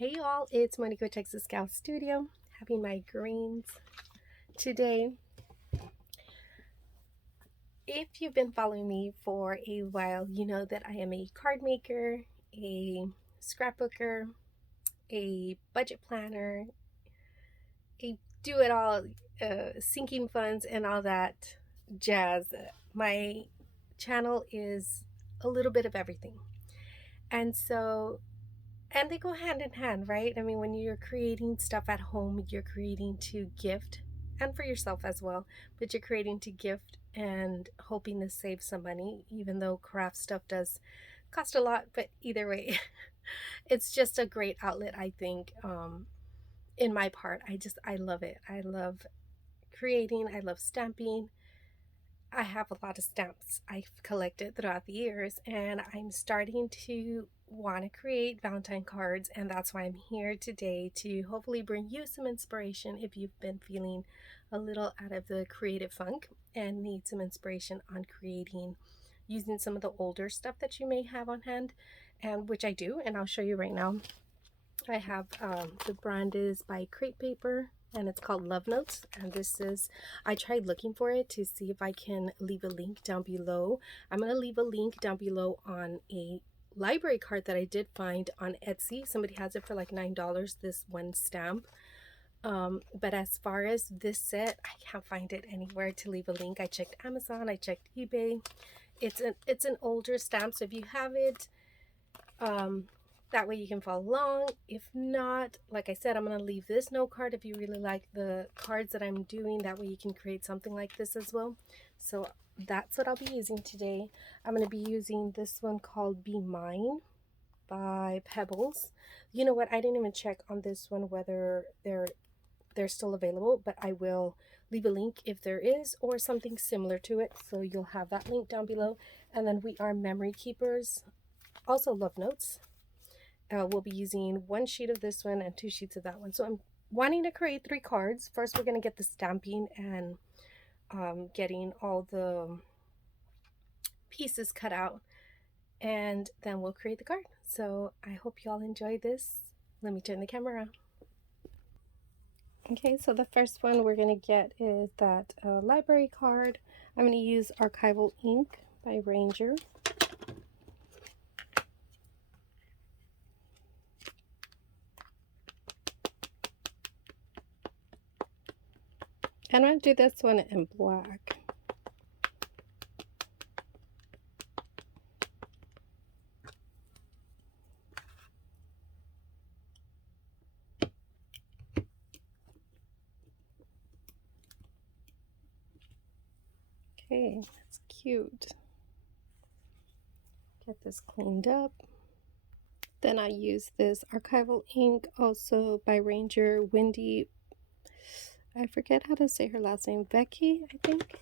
Hey y'all, it's Monica with TexasGalStudio, having my greens today. If you've been following me for a while, you know that I am a card maker, a scrapbooker, a budget planner, a do-it-all, sinking funds and all that jazz. My channel is a little bit of everything. And they go hand in hand, right? I mean, when you're creating stuff at home, you're creating to gift and for yourself as well, but you're creating to gift and hoping to save some money, even though craft stuff does cost a lot. But either way, it's just a great outlet, I think. In my part, I love it. I love creating, I love stamping. I have a lot of stamps I've collected throughout the years, and I'm starting to want to create Valentine cards, and that's why I'm here today to hopefully bring you some inspiration if you've been feeling a little out of the creative funk and need some inspiration on creating using some of the older stuff that you may have on hand, and which I do, and I'll show you right now. I have the brand is by Crate Paper, and it's called Love Notes. And this is, I tried looking for it to see if I can leave a link down below. I'm going to leave a link down below on a library card that I did find on Etsy. Somebody has it for like $9, this one stamp. But as far as this set, I can't find it anywhere to leave a link. I checked Amazon, I checked eBay. It's an older stamp, so if you have it, that way you can follow along. If not, like I said, I'm going to leave this note card if you really like the cards that I'm doing. That way you can create something like this as well. So that's what I'll be using today. I'm going to be using this one called Be Mine by Pebbles. You know what? I didn't even check on this one whether they're still available, but I will leave a link if there is or something similar to it. So you'll have that link down below. And then We Are Memory Keepers, also Love Notes. We'll be using one sheet of this one and 2 sheets of that one. So I'm wanting to create 3 cards. First, we're going to get the stamping and getting all the pieces cut out, and then we'll create the card. So I hope you all enjoy this. Let me turn the camera around. Okay, so the first one we're going to get is that library card. I'm going to use Archival Ink by Ranger. And I'm going to do this one in black. Okay, that's cute. Get this cleaned up. Then I use this Archival ink, also by Ranger Wendy. I forget how to say her last name. Becky, I think.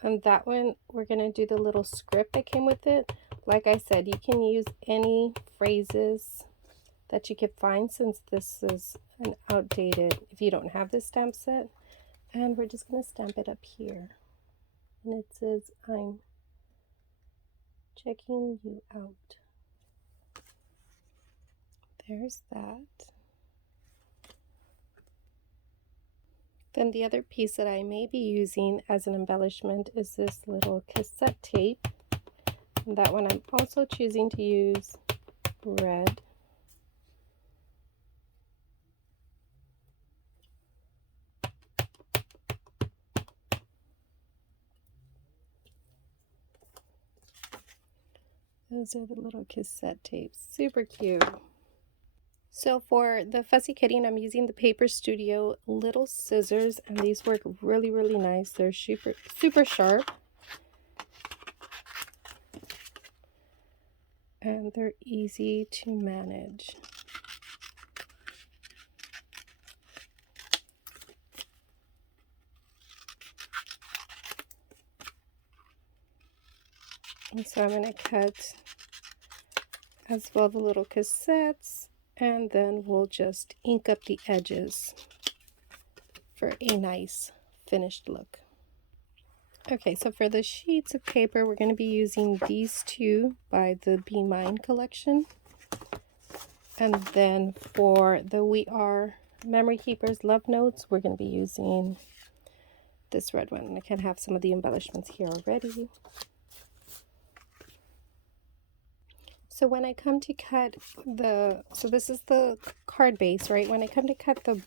And that one, we're going to do the little script that came with it. Like I said, you can use any phrases that you could find, since this is an outdated, if you don't have this stamp set. And we're just going to stamp it up here. And it says, I'm checking you out. There's that. Then the other piece that I may be using as an embellishment is this little cassette tape. And that one I'm also choosing to use red. Those are the little cassette tapes. Super cute. So for the fussy kitting, I'm using the Paper Studio little scissors, and these work really, really nice. They're super sharp. And they're easy to manage. And so I'm going to cut as well the little cassettes, and then we'll just ink up the edges for a nice finished look. Okay, so for the sheets of paper, we're going to be using these 2 by the Be Mine collection. And then for the We Are Memory Keepers Love Notes, we're going to be using this red one. I can have some of the embellishments here already. So when I come to cut so this is the card base, right? When I come to cut the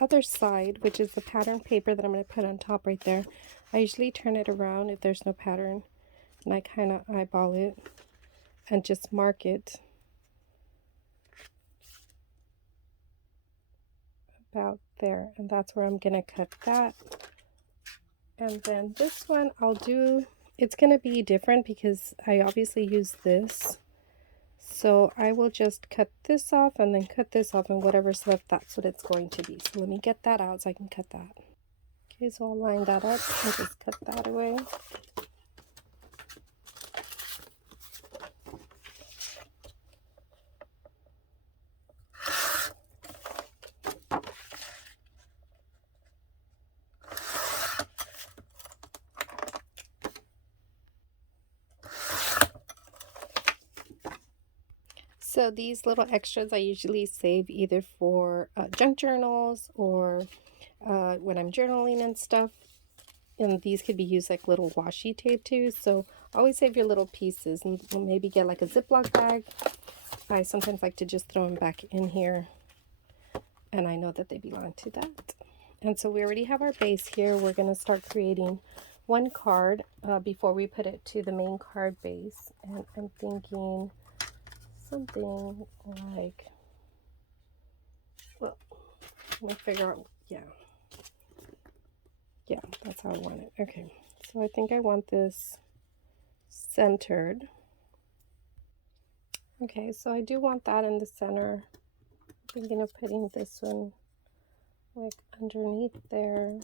other side, which is the pattern paper that I'm going to put on top right there, I usually turn it around if there's no pattern, and I kind of eyeball it and just mark it about there, and that's where I'm going to cut that. And then this one it's going to be different because I obviously use this. So I will just cut this off and then cut this off, and whatever's left, that's what it's going to be. So let me get that out so I can cut that. Okay, so I'll line that up and just cut that away. So these little extras I usually save either for junk journals or when I'm journaling and stuff. And these could be used like little washi tape too. So always save your little pieces and maybe get like a Ziploc bag. I sometimes like to just throw them back in here, and I know that they belong to that. And so we already have our base here. We're going to start creating one card before we put it to the main card base. And I'm thinking something like, well, let me figure out, yeah, that's how I want it. Okay, so I think I want this centered. Okay, so I do want that in the center. I'm thinking of putting this one like underneath there.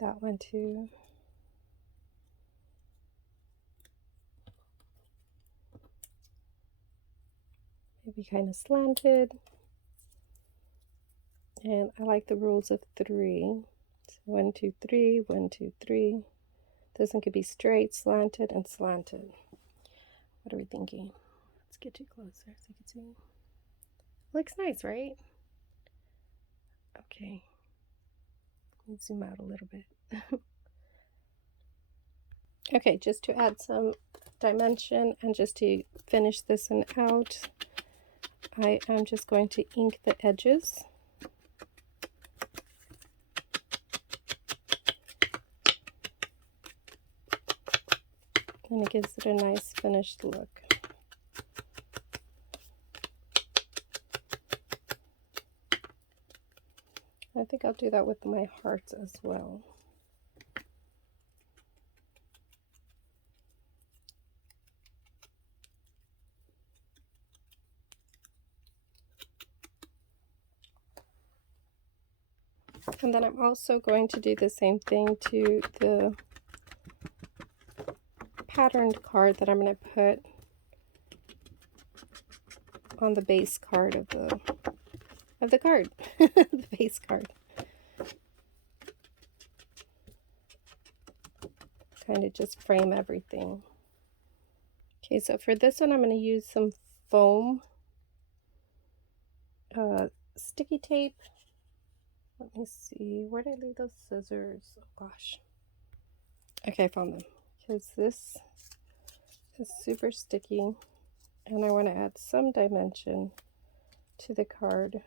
That one too. Maybe kind of slanted. And I like the rules of 3. So 1, 2, 3, 1, 2, 3. This one could be straight, slanted, and slanted. What are we thinking? Let's get too closer so you can see. Looks nice, right? Okay. Let me zoom out a little bit. Okay, just to add some dimension and just to finish this one out, I am just going to ink the edges. And it gives it a nice finished look. I think I'll do that with my hearts as well. And then I'm also going to do the same thing to the patterned card that I'm going to put on the base card of the card, the base card. Kind of just frame everything. Okay, so for this one, I'm going to use some foam sticky tape. Let me see, where did I leave those scissors? Oh gosh. Okay, I found them. Because this is super sticky, and I want to add some dimension to the card.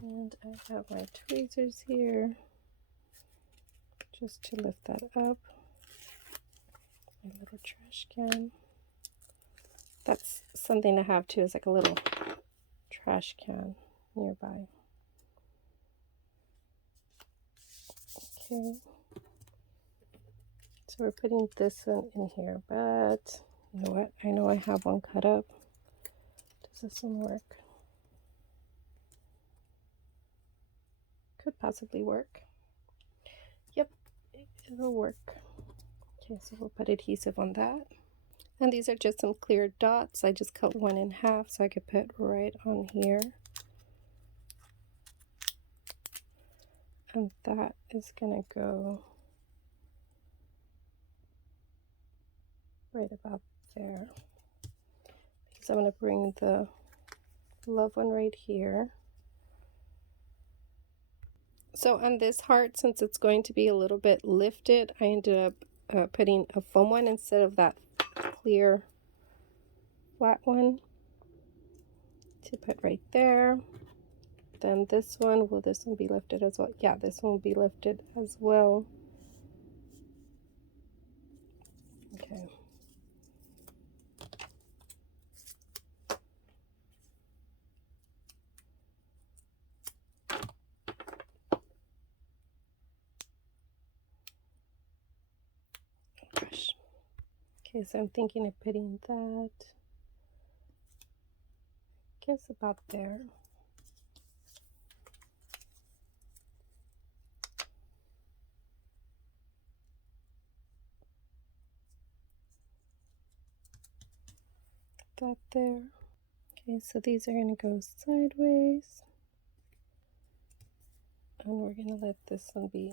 And I have my tweezers here just to lift that up. My little trash can. That's something to have too, is like a little trash can nearby. Okay. So we're putting this one in here, but you know what? I know I have one cut up. Does this one work? Could possibly work. Yep, it'll work. Okay, so we'll put adhesive on that. And these are just some clear dots. I just cut one in half so I could put right on here. And that is gonna go right about there. So I'm gonna bring the love one right here. So on this heart, since it's going to be a little bit lifted, I ended up putting a foam one instead of that clear flat one to put right there. Then this one, will this one be lifted as well? Yeah, this one will be lifted as well. Okay. Gosh. Okay, so I'm thinking of putting that, I guess about there. That there. Okay, so these are going to go sideways. And we're going to let this one be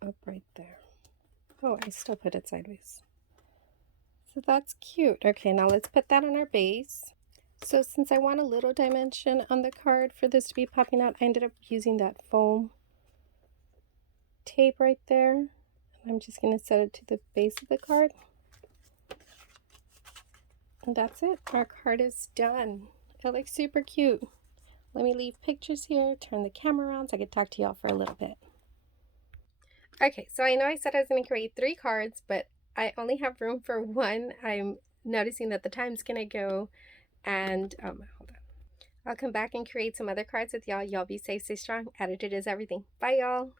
up right there. Oh, I still put it sideways. So that's cute. Okay, now let's put that on our base. So since I want a little dimension on the card for this to be popping out, I ended up using that foam tape right there. And I'm just going to set it to the base of the card. And that's it. Our card is done. It looks super cute. Let me leave pictures here, turn the camera around so I can talk to y'all for a little bit. Okay, so I know I said I was going to create 3 cards, but I only have room for 1. I'm noticing that the time's going to go, and hold on. I'll come back and create some other cards with y'all. Y'all be safe, stay strong. Attitude is everything. Bye, y'all.